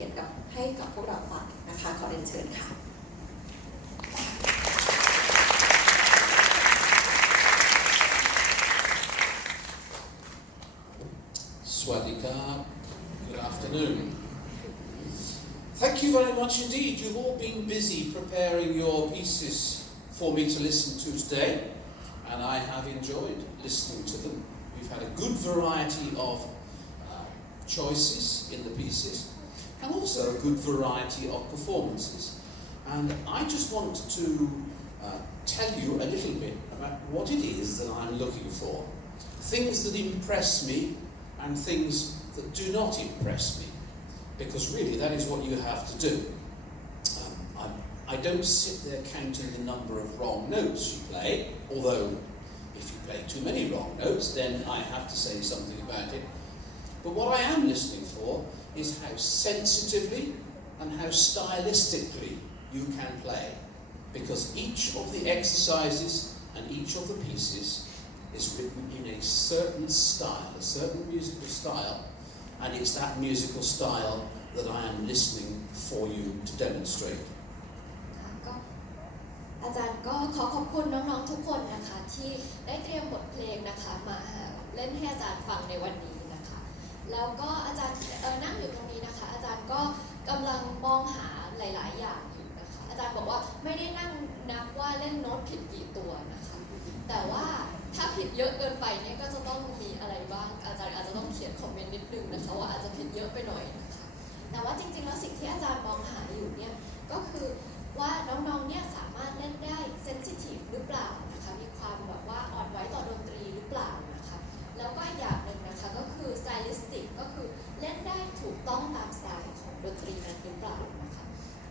เกี่ยวกับให้กับพวกเราฟังนะคะขอเรียนเชิญค่ะSwadika, good afternoon. Thank you very much indeed. You've all been busy preparing your pieces for me to listen to today, and I have enjoyed listening to them. We've had a good variety of choices in the pieces, and also a good variety of performances. And I just want to tell you a little bit about what it is that I'm looking for. Things that impress me and things that do not impress me. Because really that is what you have to do. I don't sit there counting the number of wrong notes you play, although if you play too many wrong notes then I have to say something about it. But what I am listening for is how sensitively and how stylistically you can play. Because each of the exercises and each of the pieces is written in a certain style, a certain musical style, and it's that musical style that I am listening for you to demonstrate. อาจารย์ก็ขอขอบคุณน้องๆทุกคนนะคะที่ได้เตรียมบทเพลงนะคะมาเล่นให้อาจารย์ฟังในวันนี้นะคะแล้วก็อาจารย์นั่งอยู่ตรงนี้นะคะอาจารย์ก็กำลังมองหาหลายๆอย่างอยู่นะคะอาจารย์บอกว่าไม่ได้นั่งนับว่าเล่นโน้ตผิดกี่ตัวนะคะแต่ว่าถ้าผิดเยอะเกินไปเนี่ยก็จะต้องมีอะไรบ้างอาจารย์อาจจะต้องเขียนคอมเมนต์นิดนึงนะคะว่าอาจจะผิดเยอะไปหน่อยนะคะแต่ว่าจริงๆแล้วสิ่งที่อาจารย์มองหาอยู่เนี่ยก็คือว่าน้องๆเนี่ยสามารถเล่นได้เซนซิทีฟหรือเปล่านะคะมีความแบบว่าอ่อนไหวต่อดนตรีหรือเปล่านะคะแล้วก็อย่างหนึ่งนะคะก็คือสไตลิสติกก็คือเล่นได้ถูกต้องตามสไตล์ของดนตรีนั้นหรือเปล่านะคะ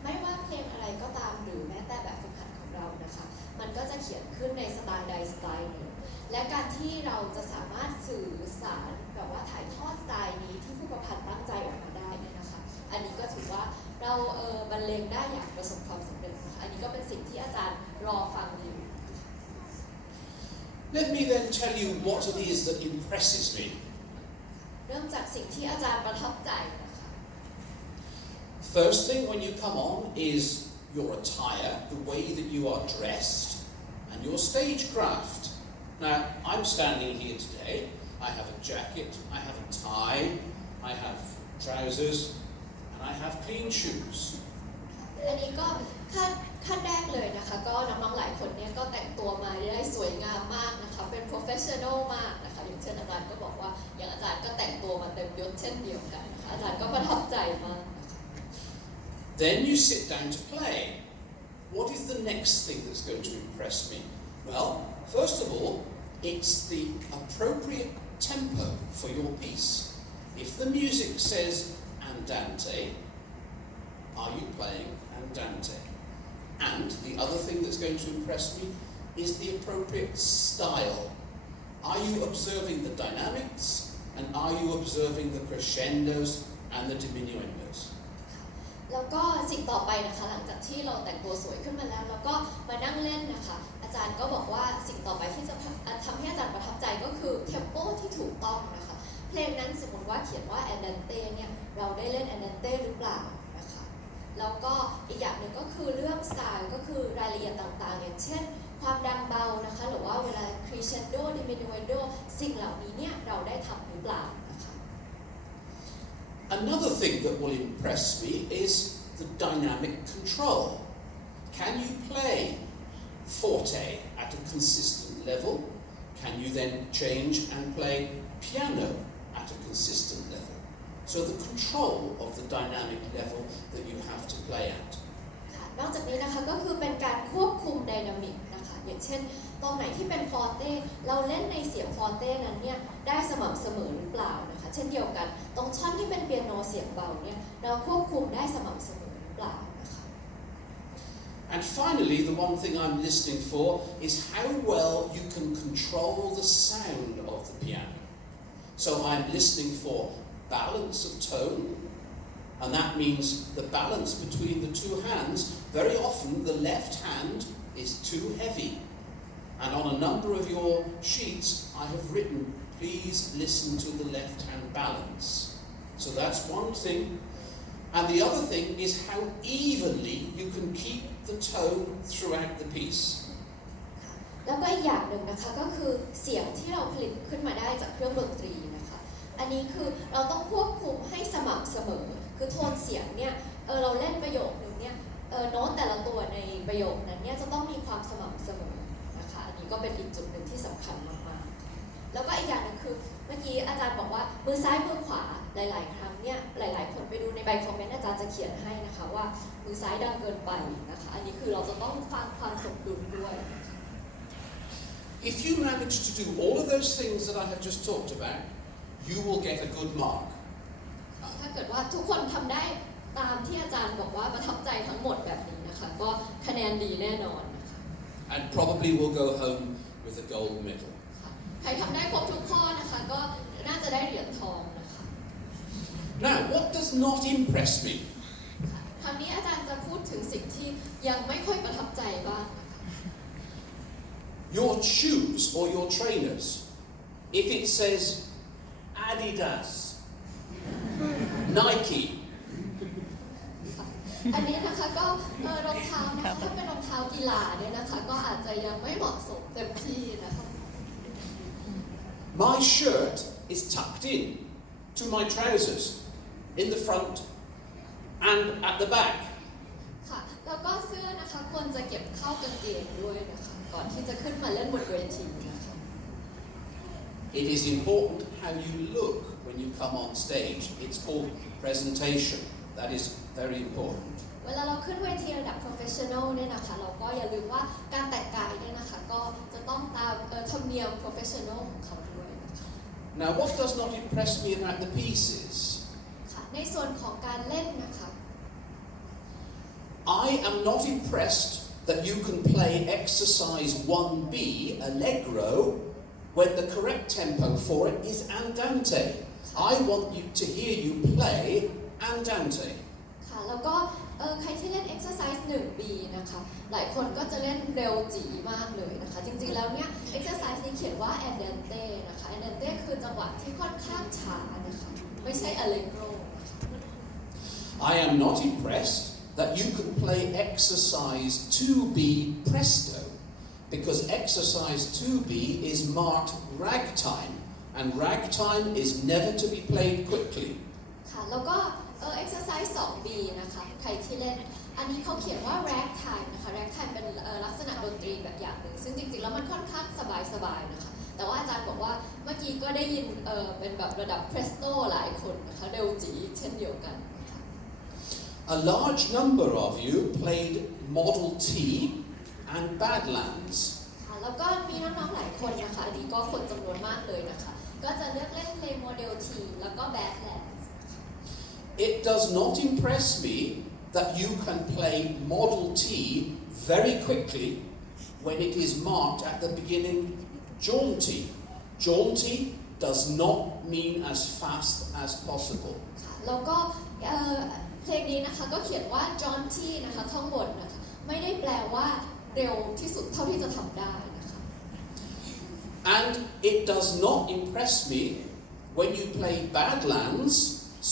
ไม่ว่าเพลงอะไรก็ตามหรือแม้แต่แบบฝึกหัดของเรานะคะมันก็จะเขียนขึ้นในสไตล์ใดสไตล์หนึ่งและการที่เราจะสามารถสื่อสารแบบว่าถ่ายทอดสไตล์นี้ที่ผู้ประพันธ์ตั้งใจออกมาได้เนี่ยนะคะอันนี้ก็ถือว่าเราบรรเลงได้อย่างประสบความสำเร็จนะคะอันนี้ก็เป็นสิ่งที่อาจารย์รอฟังอยู่ Let me then tell you what it is that impresses me. เริ่มจากสิ่งที่อาจารย์ประทับใจนะคะ First thing when you come on is your attire, the way that you are dressed, and your stagecraft. Now, I'm standing here today. I have a jacket, I have a tie, I have trousers, and I have clean shoes. อันนี้ก็ขั้นแรกเลยนะคะก็น้องๆหลายคนเนี่ยก็แต่งตัวมาได้สวยงามมากนะคะเป็น professional มากนะคะอย่างเช่นอาจารย์ก็บอกว่าอย่างอาจารย์ก็แต่งตัวมาเต็มยศเช่นเดียวกันนะคะอาจารย์ก็ประทับใจมาก Then you sit down to play. What is the next thing that's going to impress me? Well, first of all, it's the appropriate tempo for your piece. If the music says andante, are you playing andante? And the other thing that's going to impress me is the appropriate style. Are you observing the dynamics? And are you observing the crescendos and the diminuendos? แล้วก็สิ่งต่อไปนะคะหลังจากที่เราแต่งตัวสวยขึ้นมาแล้วแล้วก็มานั่งเล่นนะคะอาจารย์ก็บอกว่าสิ่งต่อไปที่จะทำให้อาจารย์ประทับใจก็คือเทมโปที่ถูกต้องนะคะเพลงนั้นสมมติว่าเขียนว่าแอนดันเต้เนี่ยเราได้เล่นแอนดันเต้หรือเปล่านะคะแล้วก็อีกอย่างหนึ่งก็คือเรื่องสไตล์ก็คือรายละเอียดต่างๆอย่างเช่นความดังเบานะคะหรือว่าเวลา crescendo diminuendo สิ่งเหล่านี้เนี่ยเราได้ทำหรือเปล่าAnother thing that will impress me is the dynamic control. Can you play forte at a consistent level? Can you then change and play piano at a consistent level? So the control of the dynamic level that you have to play at. นอกจากนี้นะคะก็คือเป็นการควบคุมไดนามิกนะคะอย่างเช่นตรงไหนที่เป็นฟอร์เต้เราเล่นในเสียงฟอร์เต้นั้นเนี่ยได้สม่ำเสมอหรือเปล่านะคะเช่นเดียวกันตรงช่อนที่เป็นเปียโนเสียงเบาเนี่ยเราควบคุมได้สม่ำเสมอหรือเปล่านะคะ And finally, the one thing I'm listening for is how well you can control the sound of the piano. So I'm listening for balance of tone, and that means the balance between the two hands. Very often the left hand is too heavy, and on a number of your sheets I have written, please listen to the left hand balance. So that's one thing And the other thing is how evenly you can keep the tone throughout the piece. แล้วก็อีกอย่างหนึ่งนะคะก็คือเสียงที่เราผลิตขึ้นมาได้จากเครื่องดนตรีนะคะอันนี้คือเราต้องควบคุมให้สม่ำเสมอคือโทนเสียงเนี่ยเราเล่นประโยคนึงเนี่ยโน้ตแต่ละตัวในประโยคนั้นเนี่ยจะต้องมีความสม่ำเสมอนะคะอันนี้ก็เป็นอีกจุดหนึ่งที่สำคัญมากๆแล้วก็อีกอย่างนึงคือเมื่อกี้อาจารย์บอกว่ามือซ้ายมือขวาหลายๆครั้งเนี่ยหลายๆคนไปดูในใบคอมเมนต์อาจารย์จะเขียนให้นะคะว่ามือซ้ายดังเกินไปนะคะอันนี้คือเราจะต้องฟังความสมดุลด้วย If you manage to do all of those things that I have just talked about, you will get a good mark. ถ้าเกิดว่าทุกคนทำได้ตามที่อาจารย์บอกว่าประทับใจทั้งหมดแบบนี้นะคะก็คะแนนดีแน่นอนนะคะ And probably will go home with a gold medal. ใครทำได้ครบทุกข้อนะคะก็น่าจะได้เหรียญทองนะคะ Now, what does not impress me? คราวนี้อาจารย์จะพูดถึงสิ่งที่ยังไม่ค่อยประทับใจบ้าง Your shoes or your trainers, if it says Adidas, Nike, อันนี้นะคะก็รองเท้านะคะถ้าเป็นรองเท้ากีฬาเนี่ยนะคะก็อาจจะยังไม่เหมาะสมเต็มที่นะคะ my shirt is tucked in to my trousers in the front and at the back. ค่ะแล้วก็เสื้อนะคะควรจะเก็บเข้ากางเกงด้วยนะคะก่อนที่จะขึ้นมาเล่นบนเวทีนะคะ It is important how you look when you come on stage. It's called presentation. That is very important. เวลาเราขึ้นเวทีระดับ professional เนี่ยนะคะเราก็อย่าลืมว่าการแต่งกายเนี่ยนะคะก็จะต้องตามธรรมเนียม professional ของเขาด้วยนะคะ Now, what does not impress me about the pieces? ค่ะในส่วนของการเล่นนะคะ I am not impressed that you can play exercise 1B, Allegro, when the correct tempo for it is Andante. I want you to hear you play Andante. ค่ะแล้วก็ใครที่เล่น exercise 1B นะคะหลายคนก็จะเล่นเร็วจีมากเลยนะคะจริงๆแล้วเนี่ย exercise นี้เขียนว่า andante นะคะ andante คือจังหวะที่ค่อนข้างช้านะคะไม่ใช่ allegro นะคะ I am not impressed that you can play exercise 2B presto, because exercise 2B is marked ragtime, and ragtime is never to be played quickly. ค่ะแล้วก็exercise 2B นะคะใครที่เล่นอันนี้เขาเขียนว่า ragtime นะคะ ragtime เป็นลักษณะดนตรีแบบอย่างหนึ่งซึ่งจริงๆแล้วมันค่อนข้างสบายๆนะคะแต่ว่าอาจารย์บอกว่าเมื่อกี้ก็ได้ยินเป็นแบบระดับ presto หลายคนนะคะเร็วจีเช่นเดียวกัน A large number of you played Model T and Badlands. ค่ะแล้วก็มีน้องๆหลายคนนะคะอันนี้ก็คนจำนวนมากเลยนะคะก็จะเลือกเล่นเพลง Model T แล้วก็ Badlands. It does not impress me that you can play Model T very quickly when it is marked at the beginning jaunty. Jaunty does not mean as fast as possible. ค่ะแล้วก็เพลงนี้นะคะก็เขียนว่า jaunty นะคะข้างบนนะคะไม่ได้แปลว่าเร็วที่สุดเท่าที่จะทำได้นะคะ And it does not impress me when you play Badlands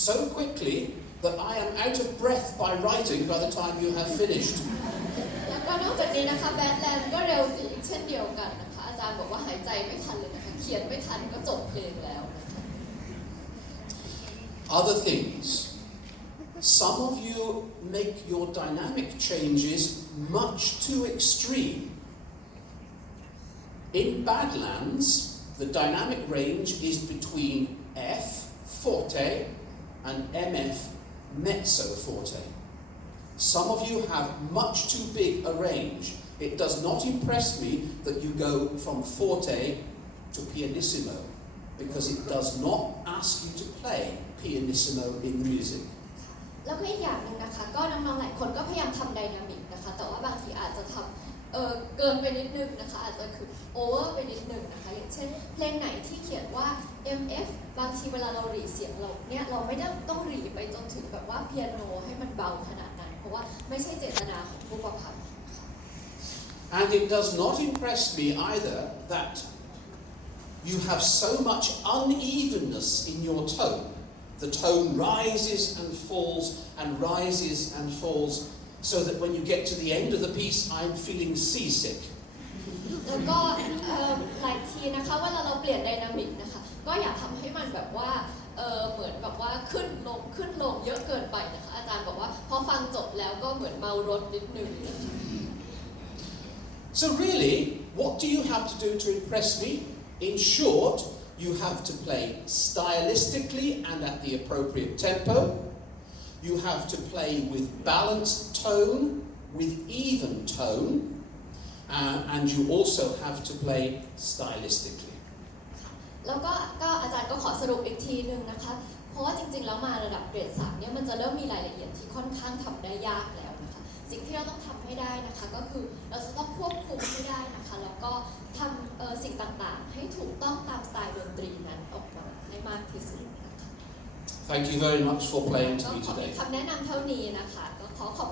so quickly that I am out of breath by writing by the time you have finished. แล้วก็นอกจากนี้นะคะ Badland ก็เร็วจริงเช่นเดียวกันนะคะอาจารย์บอกว่าหายใจไม่ทันเลยนะคะเขียนไม่ทันก็จบเพลงแล้วนะคะ Other things. Some of you make your dynamic changes much too extreme. In Badlands, the dynamic range is between F forte and MF mezzo forte. Some of you have much too big a range. It does not impress me that you go from forte to pianissimo, because it does not ask you to play pianissimo in the music. แล้วก็อีกอย่างหนึ่งนะคะก็น้องๆหลายคนก็พยายามทำไดนามิกนะคะแต่ว่าบางทีอาจจะทำเกินไปนิดนึงนะคะอาจจะคือโอเวอร์ไปนิดนึงนะคะอย่างเช่นเพลงไหนที่เขียนว่า MF บางทีเวลาเราหรีเสียงเราเนี่ยเราไม่ได้ต้องหรีไปจนถึงแบบว่าเปียโนให้มันเบาขนาดนั้นเพราะว่าไม่ใช่เจตนาของผู้ประพันธ์นะคะ And it does not impress me either that you have so much unevenness in your tone the tone rises and falls and rises and falls so that when you get to the end of the piece, I'm feeling seasick. แล้วก็หลายทีนะคะเวลาเราเปลี่ยนไดนามิกนะคะก็อย่าทำให้มันแบบว่าเหมือนแบบว่าขึ้นลงเยอะเกินไปนะคะอาจารย์บอกว่าพอฟังจบแล้วก็เหมือนเมารถนิดนึง So really, what do you have to do to impress me? In short, you have to play stylistically and at the appropriate tempo. You have to play with balanced tone, with even tone, and you also have to play stylistically. แล้วก็อาจารย์ก็ขอสรุปอีกทีนึงนะคะเพราะว่าจริงๆแล้วมาระดับเกรด 3เนี่ยมันจะเริ่มมีรายละเอียดที่ค่อนข้างทำได้ยากแล้วนะคะสิ่งที่เราต้องทำให้ได้นะคะก็คือเราจะต้องควบคุมให้ได้นะคะแล้วก็ทำสิ่งต่างๆให้ถูกต้องตามสไตล์ดนตรีนั้นออกมาให้มากที่สุดนะคะ Thank you very much for playing ก็ to me ขอเป็น today. คำแนะนำเท่านี้นะคะก็ขอขอบ